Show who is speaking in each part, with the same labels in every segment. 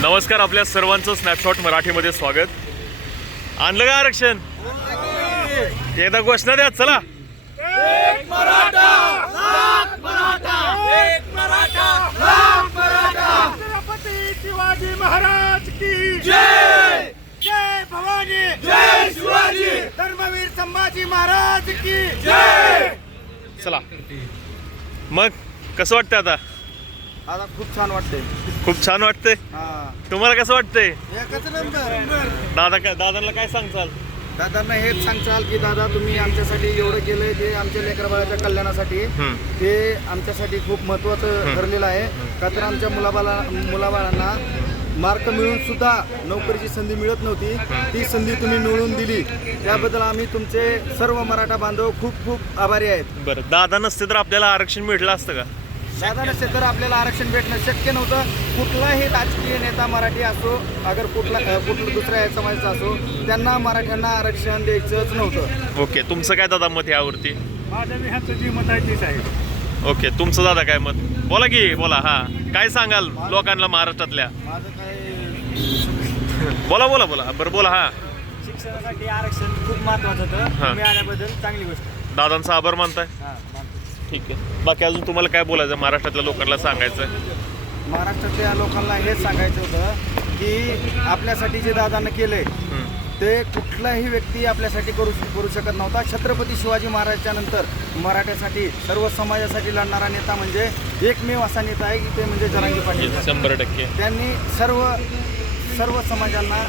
Speaker 1: नमस्कार, आपल्या सर्वांचं स्नॅपशॉट मराठीमध्ये स्वागत. आणलं का आरक्षण? एकदा घोषणा द्या, चला.
Speaker 2: एक मराठा, लाख मराठा, एक मराठा, लाख मराठा. छत्रपती शिवाजी महाराज की जय. जय भवानी, जय शिवाजी. धर्मवीर संभाजी महाराज की जय.
Speaker 1: चला मग कसं वाटतंय आता?
Speaker 3: आता खूप छान वाटतंय.
Speaker 1: खूप छान वाटतंय. तुम्हाला कसं वाटतंय?
Speaker 3: एकच नंबर.
Speaker 1: दादांना काय सांगचाल?
Speaker 3: दादांना हेच सांगचाल की दादा, तुम्ही आमच्यासाठी एवढं केलंय, ते आमच्या लेकराबाळाच्या कल्याणासाठी, ते आमच्यासाठी खूप महत्त्वाचं ठरलेलं आहे. का तर आमच्या मुलाबाळांना मार्क मिळून सुद्धा नोकरीची संधी मिळत नव्हती, ती संधी तुम्ही मिळवून दिली. त्याबद्दल आम्ही तुमचे सर्व मराठा बांधव खूप खूप आभारी आहेत.
Speaker 1: बरं, दादा नसते तर आपल्याला आरक्षण भेटलं असतं का?
Speaker 3: दादा नसते तर आपल्याला आरक्षण भेटणं शक्य नव्हतं. कुठलाही राजकीय नेता मराठी असो, अगर कुठलं दुसऱ्या समाजाचा असो, त्यांना मराठ्यांना आरक्षण द्यायचंच नव्हतं.
Speaker 1: ओके, तुमचं काय दादा मत यावरती?
Speaker 2: माझ्या ह्याचं जी मत आहे तीच आहे.
Speaker 1: ओके, तुमचं दादा काय मत? बोला की, बोला. हा, काय सांगाल लोकांना महाराष्ट्रातल्या?
Speaker 3: माझं काय,
Speaker 1: बोला बोला बोला. बरं बोला. हा,
Speaker 3: शिक्षणासाठी आरक्षण खूप महत्वाचं होतं, मिळाल्याबद्दल चांगली गोष्ट.
Speaker 1: दादांचा आभार मानताय? ठीक आहे. बाकी अजून तुम्हाला काय बोलायचं, महाराष्ट्रातल्या लोकांना सांगायचं?
Speaker 3: महाराष्ट्रातल्या लोकांना हेच सांगायचं होतं की आपल्यासाठी जे दादांना केलंय ते कुठलाही व्यक्ती आपल्यासाठी करू शकत नव्हता. छत्रपती शिवाजी महाराजांच्या नंतर मराठ्यासाठी, सर्व समाजासाठी लढणारा नेता म्हणजे एकमेव असा नेता आहे की ते म्हणजे जरांगे पाटील.
Speaker 1: 100%.
Speaker 3: त्यांनी सर्व समाजांना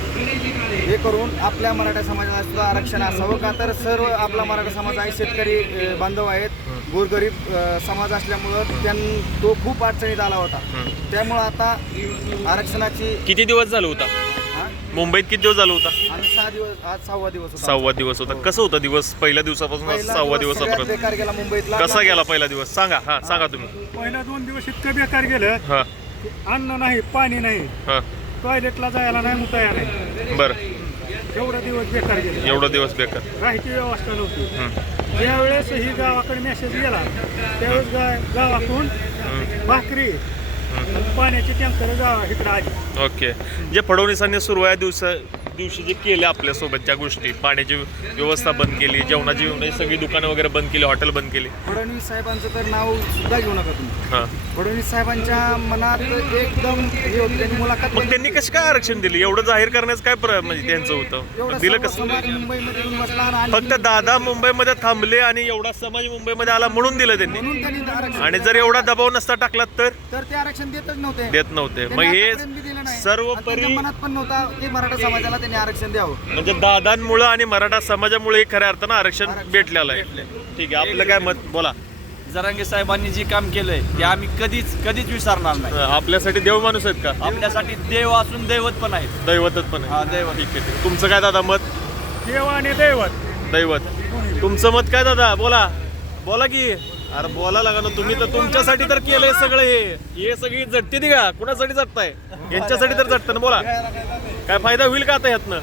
Speaker 3: हे करून आपल्या मराठा समाजाला सुद्धा आरक्षण असावं. का तर सर्व आपला मराठा समाज आहे, शेतकरी बांधव आहेत, गोरगरीब समाज असल्यामुळं तो खूप अडचणीत आला होता. त्यामुळं आता आरक्षणाची
Speaker 1: किती दिवस झालं होता मुंबईत? किती दिवस झालं होता?
Speaker 3: आणि 6 दिवस, आज 6वा दिवस होता.
Speaker 1: 6वा दिवस होता. कसं होता दिवस? पहिल्या दिवसापासून 6वा दिवसापर्यंत
Speaker 3: बेकार गेला मुंबईतला.
Speaker 1: कसा गेला पहिला दिवस? सांगा. हा, सांगा तुम्ही.
Speaker 2: पहिला 2 दिवस इतकं बेकार गेलं.
Speaker 1: हा
Speaker 2: अन्न नाही, पाणी नाही,
Speaker 1: हा.
Speaker 2: टॉयलेटला जायला नाही, मुताया नाही.
Speaker 1: बरं,
Speaker 2: एवढा दिवस बेकार गेले.
Speaker 1: एवढा दिवस बेकार.
Speaker 2: राहायची व्यवस्था नव्हती. ज्यावेळेस ही गावाकडे मेसेज गेला त्यावेळेस गावाकडून भाकरी आणि पाण्याची टँकर इकडे आली.
Speaker 1: ओके. जे फडणवीसांनी दिवशी जे केले आपल्यासोबत ज्या गोष्टी, पाण्याची व्यवस्था बंद केली, जेवणाची सगळी दुकानं वगैरे बंद केली, हॉटेल बंद केली.
Speaker 3: फडणवीस साहेबांचं तर नाव सुद्धा घेऊ नका तुम्ही.
Speaker 1: हां,
Speaker 3: फडणवीस साहेबांच्या मनात एकदम हे होतं. त्यांनी मुलाखत
Speaker 1: मग त्यांनी कसं काय आरक्षण दिलं? एवढं जाहीर करण्याचं काय म्हणजे त्यांचं होतं? दिलं कसं?
Speaker 3: मुंबईमध्ये येऊन बसला आणि
Speaker 1: फक्त दादा मुंबईमध्ये थांबले आणि एवढा समाज मुंबईमध्ये आला म्हणून दिलं त्यांनी.
Speaker 3: म्हणून त्यांनी आरक्षण
Speaker 1: आणि जर एवढा दबाव नसता टाकला तर
Speaker 3: ते आरक्षण देतच नव्हते.
Speaker 1: देत नव्हते. मग
Speaker 3: त्यांनी
Speaker 1: हे
Speaker 3: आतापर्यंत बी दिलं नाही.
Speaker 1: सर्वपरी
Speaker 3: आणि त्यांच्या मनात पण नव्हता की मराठा समाजाला त्यांनी आरक्षण द्यावं.
Speaker 1: म्हणजे दादांमुळं आणि मराठा समाजामुळे खऱ्या अर्थानं आरक्षण भेटलेलं आहे. ठीक आहे, आपलं काय मत? बोला.
Speaker 4: जरांगे साहेबांनी जे काम केलंय ते आम्ही कधीच विसरणार नाही.
Speaker 1: आपल्यासाठी देव माणूस आहेत का?
Speaker 4: आपल्यासाठी देव असून दैवत पण आहेत.
Speaker 1: दैवतच पण
Speaker 4: हा,
Speaker 1: आहे.
Speaker 4: दैवत.
Speaker 1: ठीक आहे, ठीक आहे. तुमचं काय दादा मत?
Speaker 2: देव आणि दैवत.
Speaker 1: दैवत. तुमचं मत काय दादा? बोला बोला की. अरे बोला लागा ना तुम्ही. तर तुमच्यासाठी तर केलंय सगळं. हे सगळी झटते ती का? कुणासाठी झटताय? यांच्यासाठी तर झटतं ना. बोला, काय फायदा होईल का आता ह्यातनं?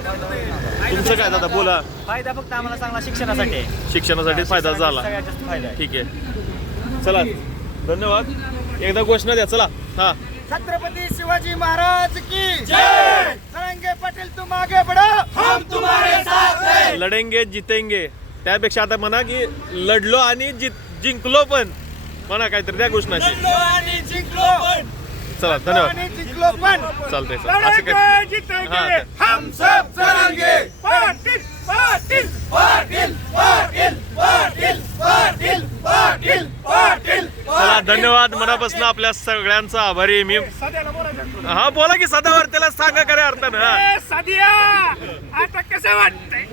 Speaker 1: तुमचं काय दादा? बोला.
Speaker 4: फायदा फक्त आम्हाला चांगला शिक्षणासाठी आहे.
Speaker 1: शिक्षणासाठी फायदा झाला.
Speaker 4: सगळ्यात जास्त फायदा आहे.
Speaker 1: ठीक आहे, चला, धन्यवाद. एकदा घोषणा द्या, चला. हा,
Speaker 3: छत्रपती शिवाजी महाराज की जय. जरांगे पाटील तुम आगे बढ़ो, हम तुम्हारे साथ हैं.
Speaker 1: लढेंगे जितेंगे. त्यापेक्षा आता म्हणा की लढलो आणि जिंकलो पण. म्हणा काहीतरी त्या घोषणाची.
Speaker 3: आणि जिंकलो पण.
Speaker 1: चला, धन्यवाद.
Speaker 3: आणि जिंकलो पण.
Speaker 1: चालतंय सर. असं काय?
Speaker 2: जितेंगे,
Speaker 1: हा.
Speaker 2: हम सब जरांगे. पाटील पाटील पाटील पाटील पाटील पाटील पाटील पाटील.
Speaker 1: चला, धन्यवाद. मनापासून आपल्या सगळ्यांचा आभारी आहे मी.
Speaker 2: सध्याला बोलायचं.
Speaker 1: हा, बोला की सदावर. त्याला सांगा खऱ्या अर्थानं. हा,
Speaker 2: सध्या आता कसं वाटतंय?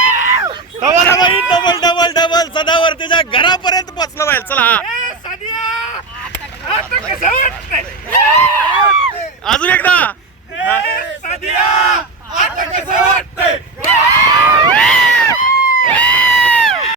Speaker 1: डबल डबल डबल सदावर त्याच्या घरापर्यंत पोहोचलं पाहिजे. चला. हा,
Speaker 2: सध्या आता कसं वाटतंय?
Speaker 1: अजून